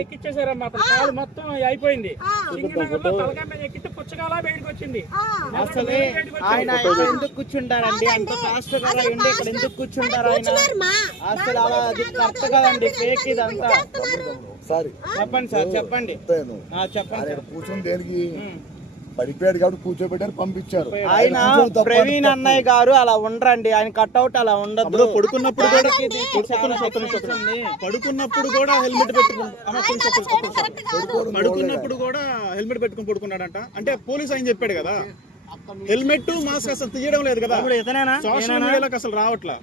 ఎక్కిచ్చేసారమ్మా. అతను కాలు మొత్తం అయిపోయింది. ఎక్కితే పుచ్చకాల బయటకు వచ్చింది అసలు ఆయన ఎందుకు కూర్చుంటారండి? అంత ఫాస్ట్గా ఉండి ఇక్కడ ఎందుకు కూర్చుంటారు ఆయన? అసలు అలా అది కరెక్ట్ కదండి ఫేక్ ఇదంతా. సారీ. చెప్పండి సార్ చెప్పండి. చెప్పండి కూర్చొని దేనికి? పడిపోయాడు కాబట్టి కూర్చోబెట్టారు పంపించారు. ఆయన ప్రవీణ్ అన్నయ్య గారు అలా ఉండరండి. ఆయన కట్అవుట్ అలా ఉండదు పడుకున్నప్పుడు కూడా. పడుకున్నప్పుడు కూడా హెల్మెట్ పెట్టుకుని అమ్మ, కొంచెం, కొంచెం, కొంచెం. పడుకున్నప్పుడు కూడా హెల్మెట్ పెట్టుకుని పడుకున్నాడంట. అంటే పోలీస్ ఆయన చెప్పాడు కదా హెల్మెట్ మాస్క్ అసలు తీయడం లేదు కదా. సోషల్? మీడియాలోకి అసలు రావట్లా.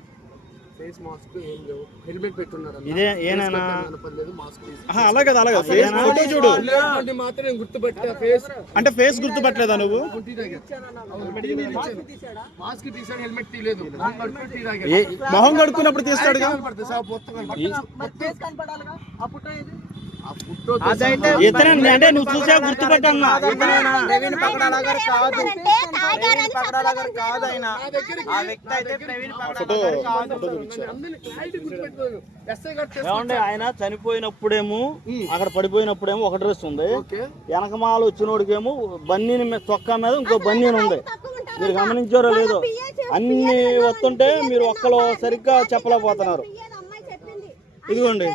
ఫేస్ మాస్క్ ఏం లేవు. హెల్మెట్ పెట్టున్నారు ఇదే ఏనేనా? పర్లేదు మాస్క్ తీసి ఆహా, అలా కదా అలాగే ఫేస్ ఫోటో చూడు మాత్రం నేను గుర్తుపెట్టా ఫేస్ అంటే ఫేస్ గుర్తుపట్టలేదా నువ్వు? మాస్క్ తీసాడు హెల్మెట్ తీయలేదు. మొహం కడుక్కున్నప్పుడు మొత్తం కనపడుతుంది. అంటే నువ్వు చూసా గుర్తుపట్టన్నా ఇతనేనా ప్రవీణ్ పగడాల గారు కాదు. ప్రవీణ్ పగడాల గారు కాదు ఆయన. ఆ వ్యక్తి అయితే ప్రవీణ్ పగడాల కాదు. ఆయన చనిపోయినప్పుడేమో అక్కడ పడిపోయినప్పుడేమో ఒక డ్రెస్ ఉంది. వెనకమాల వచ్చినోడికేమో బన్నీని మీద చొక్కా మీద ఇంకో బన్నీని ఉంది మీరు గమనించారో లేదో? అన్ని వస్తుంటే మీరు ఒక్కలో సరిగ్గా చెప్పలేకపోతున్నారు. ఇదిగోండి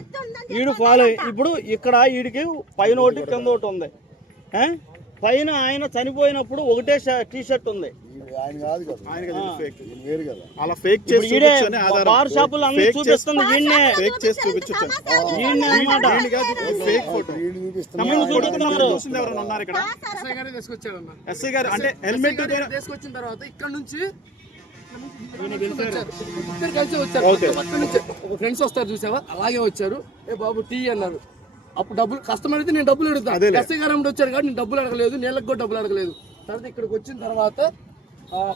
ఈడు ఫాలో ఇప్పుడు ఇక్కడ ఈడికి పైన ఒకటి కింద ఒకటి ఉంది? పైన ఆయన చనిపోయినప్పుడు ఒకటే టీ షర్ట్ ఉంది. అలా ఫేక్ చేసి బార్ షాపులు అన్ని చూపిస్తుంది ఈయన్నే ఫేక్ చేసి ఈయన్నే అన్నమాట. ఫేక్ ఫోటో చూపిస్తున్నారు. ఎవరైనా ఉన్నారు ఇక్కడ? ఎస్ఐ గారు అంటే హెల్మెట్ తీసుకొచ్చిన తర్వాత ఇక్కడ నుంచి ఇద్దరు కలిసి వచ్చారు. పక్క నుంచి ఒక ఫ్రెండ్స్ వస్తారు చూసావా? అలాగే వచ్చారు. ఏ బాబు టీ అన్నారు. అప్పుడు డబ్బులు కస్టమర్ అయితే నేను డబ్బులు అడుగుతాను అమ్మటి వచ్చారు కాబట్టి నేను డబ్బులు అడగలేదు నీళ్ళకి కూడా డబ్బులు అడగలేదు. తర్వాత ఇక్కడికి వచ్చిన తర్వాత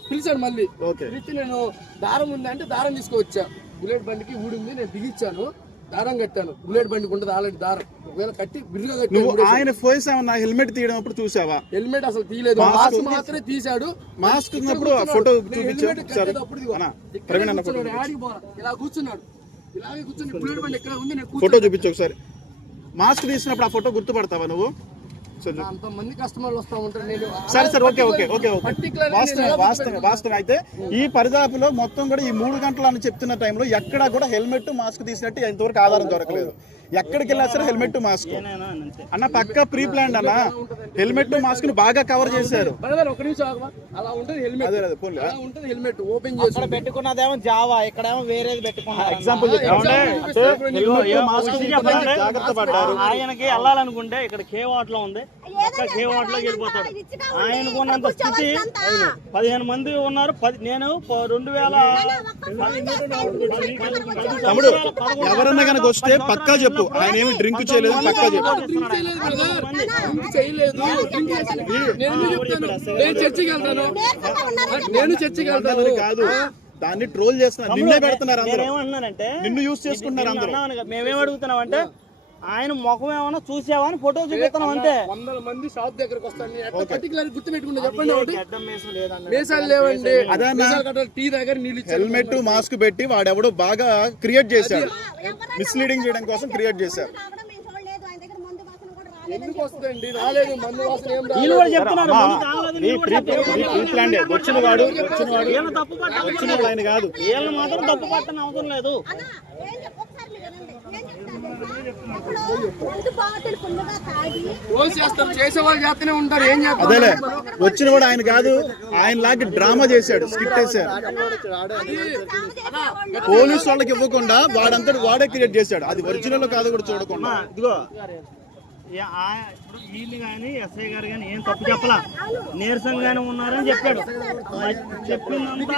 పిలిచాడు మళ్ళీ. పిలిచి నేను దారం ఉంది అంటే దారం తీసుకువచ్చా బుల్లెట్ బండికి ఊడింది నేను దిగిచ్చాను. దారం కట్టాను. బుల్లెట్ బండికి ఉంటుంది ఆల్రెడీ దారం. ఒకవేళ కట్టి బిర్రుగా నువ్వు కట్టాను ఆయన ఫోర్స్ ఏమన్నా హెల్మెట్ తీయడం అప్పుడు చూసావా? హెల్మెట్ అసలు తీయలేదు. మాస్క్ మాత్రమే తీశాడు. మాస్క్ ఉన్నప్పుడు. ఫోటో నేను చూపించు హెల్మెట్ ఒకసారి. కట్టేటప్పుడు ఇదిగో. అన్న, ఇక్కడే ప్రవీణ్ అన్న ఫోటో కూర్చున్నాడు, యాడికి పోలా. ఇలా కూర్చున్నాడు. ఇలాగే కూర్చుని ఫోటో. చూపించు ఒకసారి. మాస్క్ తీసినప్పుడు ఆ ఫోటో గుర్తుపడతావా నువ్వు? కస్టమర్లు వస్తా ఉంటారు. నేను సరే సరే ఓకే ఓకే ఓకే వాస్తవం వాస్తవం వాస్తవం అయితే ఈ పరిదాపులో మొత్తం కూడా ఈ మూడు గంటలు అని చెప్తున్న టైంలో ఎక్కడా కూడా హెల్మెట్ మాస్క్ తీసినట్టు ఇంతవరకు ఆధారం దొరకలేదు. ఎక్కడికి వెళ్ళినా సరే హెల్మెట్ మాస్క్. అన్న పక్క ప్రీ ప్లాన్ అన్న. హెల్మెట్ మాస్క్ని బాగా కవర్ చేశారు. బ్రదర్ ఒక నిమిషం ఆగమా అలా ఉంటుంది హెల్మెట్. అదే అదే పోన్లే. అలా ఉంటుంది హెల్మెట్. ఓపెన్ చేసి పెట్టుకున్నదేమో జావా ఇక్కడేమో వేరేది పెట్టుకున్నారు ఎగ్జాంపుల్. జాగ్రత్త పడ్డారు. ఆయనకి వెళ్ళాలనుకుంటే ఇక్కడ కేవాట్లో ఉంది. పక్క కేవాట్లోకి వెళ్ళిపోతాడు? ఆయనకు ఉన్నంత స్థితి పదిహేను మంది ఉన్నారు. పది నేను రెండు వేల తమ్ముడు ఎవరన్నా కనుక వస్తే పక్కా చెప్పు. ఆయన ఏమి డ్రింక్ చేయలేదు పక్కా చెప్పు. నేను చర్చికి వెళ్తాను. నేను చర్చికి వెళ్తాను. అందరూ కాదు. దాన్ని ట్రోల్ చేస్తున్నారు. నిన్నే పెడుతున్నారు అందరూ. నిన్ను యూస్ చేసుకుంటున్నారు అందరూ. మేమేం అడుగుతున్నాం అంటే ఆయన ముఖం ఏమన్నా చూసావా అని ఫోటో చూపిస్తున్నాం అంతే. వందల మంది షాప్ దగ్గరకు వస్తాను. పర్టికులర్ గుర్తు పెట్టుకుంటా చెప్పండి మీసాలు లేవండి. టీ దగ్గర నీళ్ళు హెల్మెట్ మాస్క్ పెట్టి వాడెవడో బాగా క్రియేట్ చేశాడు మిస్లీడింగ్ చేయడం కోసం క్రియేట్ చేశారు. ఎందుకు వస్తుందండి? రాలేదు మందు వాసన ఏం వీళ్ళు రాలేదు. కూడా చెప్తున్నారు ముందు తాగలేదు, వీళ్ళు కూడా చెప్తున్నారు. వచ్చిన వాడు వచ్చిన వాడు వీళ్ళని తప్పు పట్టడం వచ్చిన వాడు ఆయన కాదు. వీళ్ళని మాత్రం తప్పు పట్టని అవసరం లేదు రోజు చేస్తారు చేసే వాళ్ళు చేస్తూనే ఉంటారు ఏం చేస్తారు అదేలే. వచ్చిన వాడు ఆయన కాదు ఆయన లాగా డ్రామా చేశాడు స్కిట్ వేశాడు. పోలీసు వాళ్ళకి ఇవ్వకుండా వాడంతటి వాడే క్రియేట్ చేశాడు. అది ఒరిజినల్ కాదు కూడా చూడకుండా. ఇదిగో. ఇప్పుడు వీళ్ళు కానీ ఎస్ఐ గారు కానీ ఏం తప్పు చెప్పలా? నీరసంగానే ఉన్నారని చెప్పాడు. చెప్పిందంతా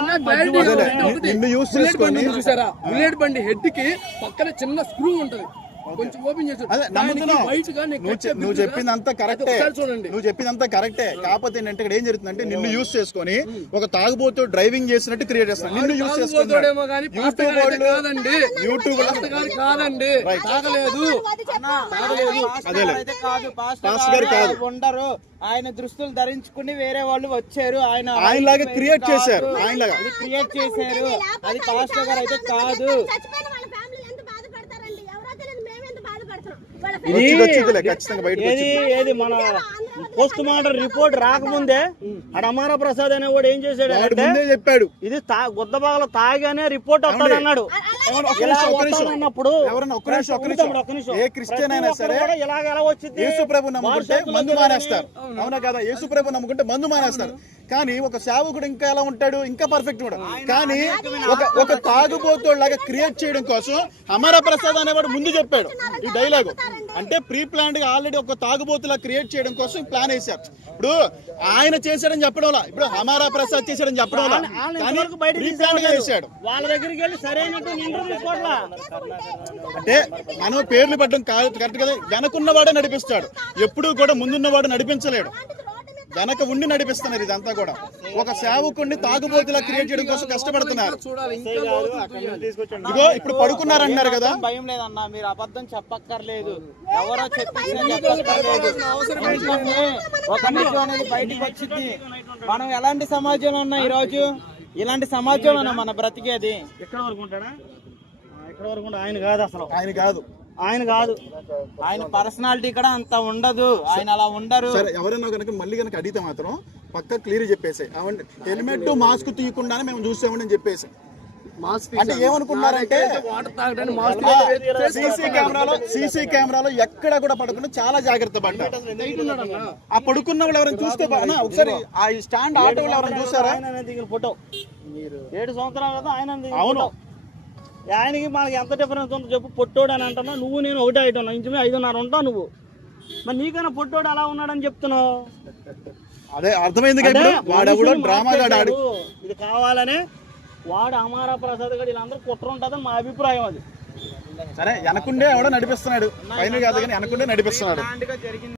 చూసారా? బుల్లెట్ బండి హెడ్కి పక్కన చిన్న స్క్రూ ఉంటది. కొంచెం ఓపెన్ నేను నువ్వు కట్టే చె- నువ్వు బిల్లుగా చెప్పింది అంతా కరెక్టే. చూడండి. నువ్వు చెప్పింది అంతా కరెక్టే. కాకపోతే ఏంటంటే ఇక్కడ ఏం జరుగుతుందంటే నిన్ను యూస్ చేసుకొని ఒక తాగుబోతు డ్రైవింగ్ చేసినట్టు క్రియేట్ చేస్తున్నాడు నిన్ను యూస్ కానీ పాస్టర్ యూట్యూబ్ కాదండి. కాదండి. తాగలేదు. కాదు. పాస్టర్ పాస్టర్ గారు గారు కాదు. ఉండరు. ఆయన దుస్తులు ధరించుకుని వేరే వాళ్ళు వచ్చారు. ఆయన ఆయనలాగా create కాదు. చేశారు, ఆయనలాగా. అది క్రియేట్ చేశారు. అది పాస్టర్ గారు అయితే కాదు వచ్చింది వచ్చిందిలే ఖచ్చితంగా బయటకు ఏది? ఏది? మన పోస్ట్ మార్టం రిపోర్ట్ రాకముందే ఆడ అమార ప్రసాద్ అనేవాడు ఏం చేశాడు వాడు అంటే ముందే చెప్పాడు. ఇది తా గుద్దబాగలో తాగానే రిపోర్ట్ వస్తాడు అన్నాడు. ఏ క్రిస్టియన్ అయినా ఒక్కరు సరే కూడా ఇలాగ ఎలా వచ్చింది? యేసు ప్రభు నమ్ముకుంటే వాట్సాప్లో మందు మానేస్తారు. అవునా. కదా? యేసు ప్రభు నమ్ముకుంటే మందు మానేస్తారు. కానీ ఒక సేవకుడు ఇంకా ఎలా ఉంటాడు? ఇంకా పర్ఫెక్ట్ ఉంటాడు కానీ ఒక ఒక తాగుబోతోడు లాగా క్రియేట్ చేయడం కోసం అమర ప్రసాద్ అనేవాడు ముందు చెప్పాడు. ఈ డైలాగు అంటే ప్రీ ప్లాన్డ్గా ఆల్రెడీ ఒక తాగుబోతులా క్రియేట్ చేయడం కోసం ప్లాన్ వేశారు. ఇప్పుడు ఆయన చేశాడని చెప్పడం వల్ల ఇప్పుడు అమరా ప్రసాద్ చేశాడని చెప్పడం వల్ల వేశాడు వాళ్ళ దగ్గరికి వెళ్ళి తీసుకోవట్లా? అంటే మనం పేర్లు పెట్టడం కాదు కరెక్ట్ కదా? వెనకున్నవాడే నడిపిస్తాడు. ఎప్పుడూ కూడా ముందున్నవాడు నడిపించలేడు. వెనక ఉండి నడిపిస్తున్నారు ఇదంతా కూడా. ఒక సేవకుడిని తాగుబోతులా క్రియేట్ చేయడం కోసం కష్టపడుతున్నారు. ఇగో ఇప్పుడు పడుకున్నారంటున్నారు కదా. భయం లేదన్నా మీరు అబద్ధం చెప్పక్కర్లేదు. ఎవరో ఒక నిజం అనేది బయటికి వచ్చింది. మనం ఎలాంటి సమాజంలో ఉన్నాం ఈ రోజు ఇలాంటి సమాజంలో ఉన్నాం మన బ్రతికేది. ఎక్కడ వరకు ఉంటాడా? ఆ, ఎక్కడ వరకు ఆయన కాదు అసలు. ఆయన కాదు. ఆయన కాదు. ఆయన పర్సనాలిటీ కూడా అంత ఉండదు. ఆయన అలా ఉండరు. సరే ఎవరైనా కనుక మళ్ళీ కనుక అడిగితే మాత్రం పక్క క్లియర్ చెప్పేసి. హెల్మెట్ మాస్క్ తీయకుండానే మేము చూసామని అని చెప్పేసి. మాస్క్ అంటే ఏమనుకున్నారంటే వాటర్ తాగడానికి మాస్క్ సీసీ కెమెరాలో సీసీ కెమెరాలో ఎక్కడ కూడా పడకుండా చాలా జాగ్రత్త పడ్డారు. ఆ పడుకున్న వాళ్ళు ఎవరైనా చూస్తే ఒకసారి ఆ స్టాండ్ ఆటో వాళ్ళు ఎవరైనా చూసారా? ఫోటో. ఏడు సంవత్సరాలు కదా ఆయన అవును. ఆయనకి మనకి ఎంత డిఫరెన్స్ ఉందో చెప్పు. పొట్టోడు అని అంటున్నా. నువ్వు నేను ఒకటే ఐదు ఇంచుమే ఐదున్నర ఉంటావు నువ్వు. మరి నీకైనా పొట్టోడు అలా ఉన్నాడని చెప్తున్నావు. అదే అర్థమైంది. ఇది కావాలనే వాడు అమారా ప్రసాద్ గడి వీళ్ళందరూ కుట్ర ఉంటుందని మా అభిప్రాయం అది. సరే వెనకుండే ఎవడో నడిపిస్తున్నాడు. పైన కాదు కానీ వెనకుండే నడిపిస్తున్నాడు.